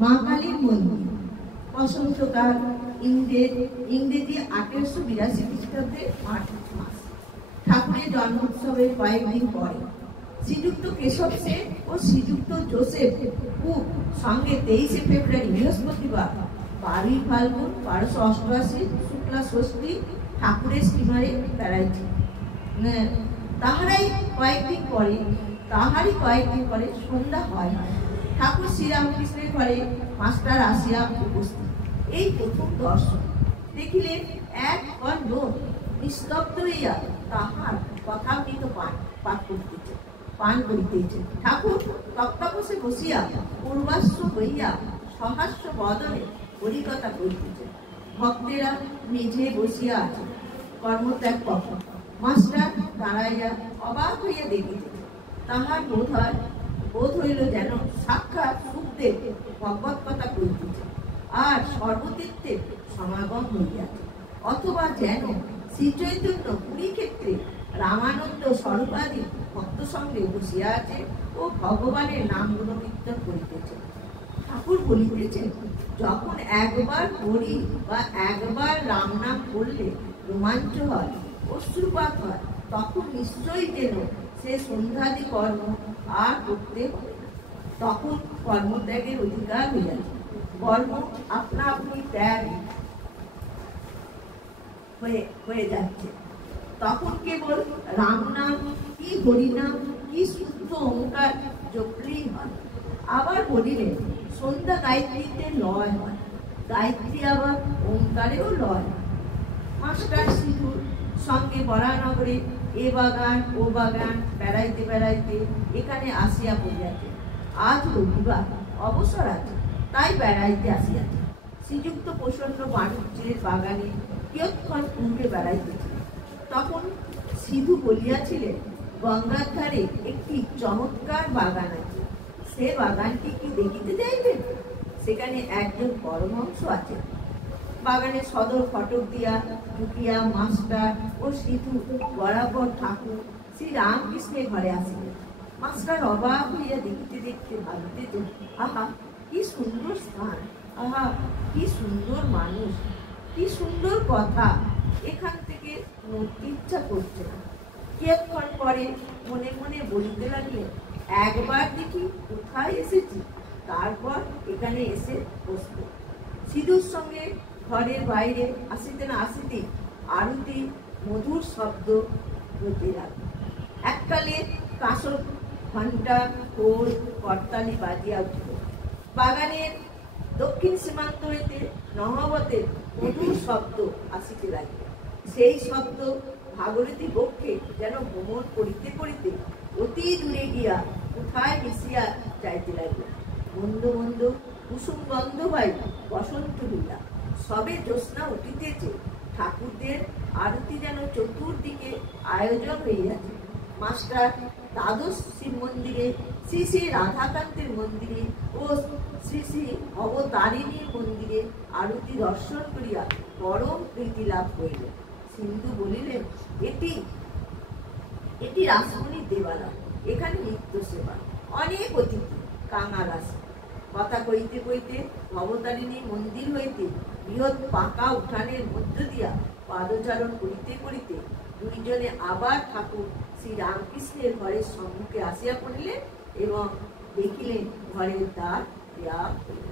মা কালীর মন্দির। বসন্তকাল, ইংরেজি 1882 খ্রিস্টাব্দে মার্চ মাস। ঠাকুরের জন্মোৎসবের কয়েকদিন পরে শ্রীযুক্ত কেশব সেন ও শ্রীযুক্ত জোসেফ কুক সঙ্গে 23 ফেব্রুয়ারি বৃহস্পতিবার 12 ফাল্গুন 1288 শুক্লা ষষ্ঠী ঠাকুরের স্টিমারে বেড়াইছে। তাহারই কয়েকদিন পরে সন্ধ্যা হয়। ঠাকুর শ্রীরামকৃষ্ণের ঘরে মাস্টার আসিয়া উপস্থিত। এই প্রথম দর্শন দেখিলেন এক লোক নিস্তব্ধ হইয়া তাহার কথামৃত পান করিতেছে। ঠাকুর তক্তাপোষে বসিয়া পূর্বাশ্ব হইয়া সহাস্য বদনে হরিকথা করিতেছে। ভক্তেরা মেঝে বসিয়া আছে, কর্মত্যাগ কথা। মাস্টার দাঁড়াইয়া অবাক হইয়া দেখিতেছে। তাহার বোধ হইল যেন সাক্ষাৎ সুখদেব ভগবত কথা করিতেছে আর সর্বতীর্থের সমাগম হইয়াছে, অথবা যেন শ্রীচৈতন্য পুরীক্ষেত্রে রামানন্দ স্বরূপাদি ভক্ত সঙ্গে বসিয়া আছে ও ভগবানের নাম গুণকীর্তন করিতেছে। ঠাকুর বলিতেছেন, যখন একবার হরি বা একবার রাম নাম করলে রোমাঞ্চ হয়, অশ্রুপাত হয়, তখন নিশ্চয়ই যেন সে সন্ধ্যাদি কর্ম আর করতে হবে। তখন কর্মত্যাগের অধিকার হইয়াছে। কর্ম আপনা আপনি ত্যাগ হয়ে যাচ্ছে। তখন কেবল রাম নাম কি হরিনাম কি শুদ্ধ ওঙ্কার জপলেই হয়। আবার বলিলেন, সন্ধ্যা গায়ত্রীতে লয় হয়, গায়ত্রী আবার ওঙ্কারেও লয় হয়। মাস্টার সিধুর সঙ্গে বরানগরে এ বাগান ও বাগান বেড়াইতে বেড়াইতে এখানে আসিয়া পড়িয়াছে। আজ রবিবার, অবসর আছে, তাই বেড়াইতে আসিয়াছে। শ্রীযুক্ত প্রসন্ন বাণিজ্যের বাগানে কিয়ৎক্ষণ পূর্বে বেড়াইতেছিল। তখন সিধু বলিয়াছিলেন, গঙ্গার ধারে একটি চমৎকার বাগান আছে, সে বাগানটি কি দেখিতে যাইবেন? সেখানে একজন পরমহংস আছে। বাগানে সদর ফটক দিয়া ঢুকিয়া মাস্টার ও সিধু বরাবর ঠাকুর শ্রী রামকৃষ্ণের ঘরে আসিলেন। মাস্টার অবাক হইয়া দেখতে দেখতে ভাবিতেছেন, আহা কি সুন্দর স্থান, আহা কি সুন্দর মানুষ, কি সুন্দর কথা, এখান থেকে নড়তে ইচ্ছা করছে না। কিয়ৎক্ষণ পরে মনে মনে বলিতে লাগলেন, একবার দেখি কোথায় এসেছি, তারপর এখানে এসে বসব। সিধুর সঙ্গে ঘরের বাইরে আসিতে না আসিতে আরতি মধুর শব্দ হতে লাগল। এককালে কাঁসর ঘণ্টা খোল করতালি বাজিয়া উঠিল। বাগানের দক্ষিণ সীমান্ত হইতে নহবতের মধুর শব্দ আসিতে লাগিল। সেই শব্দ ভাগীরথী বক্ষে যেন ভ্রমণ করিতে করিতে অতি দূরে গিয়া কোথায় মিশিয়া যাইতে লাগিল। বন্ধ বন্ধ কুসুম গন্ধ পাই বসন্ত হইয়া সবে জ্যোৎস্না উঠিতেছে। ঠাকুরদের আরতি যেন চতুর্দিকে আয়োজন হইয়াছে। মাস্টার দ্বাদশ শিব মন্দিরে, শ্রী শ্রী রাধাকান্তের মন্দিরে ও শ্রী শ্রী অবতারিণীর মন্দিরে আরতি দর্শন করিয়া পরম প্রীতি লাভ করিল। সিন্ধু বলিলেন, এটি রাসমণির দেবালয়, এখানে নিত্য সেবা, অনেক অতিথি কাঙাল আসে। কথা কইতে কইতে অবতারিণী মন্দির হইতে বৃহৎ পাকা উঠানের মধ্য দিয়া পাদচারণ করিতে করিতে দুইজনে আবার ঠাকুর শ্রী রামকৃষ্ণের ঘরের সম্মুখে আসিয়া পড়িলেন এবং দেখিলেন ঘরের দ্বার দেওয়া হইল।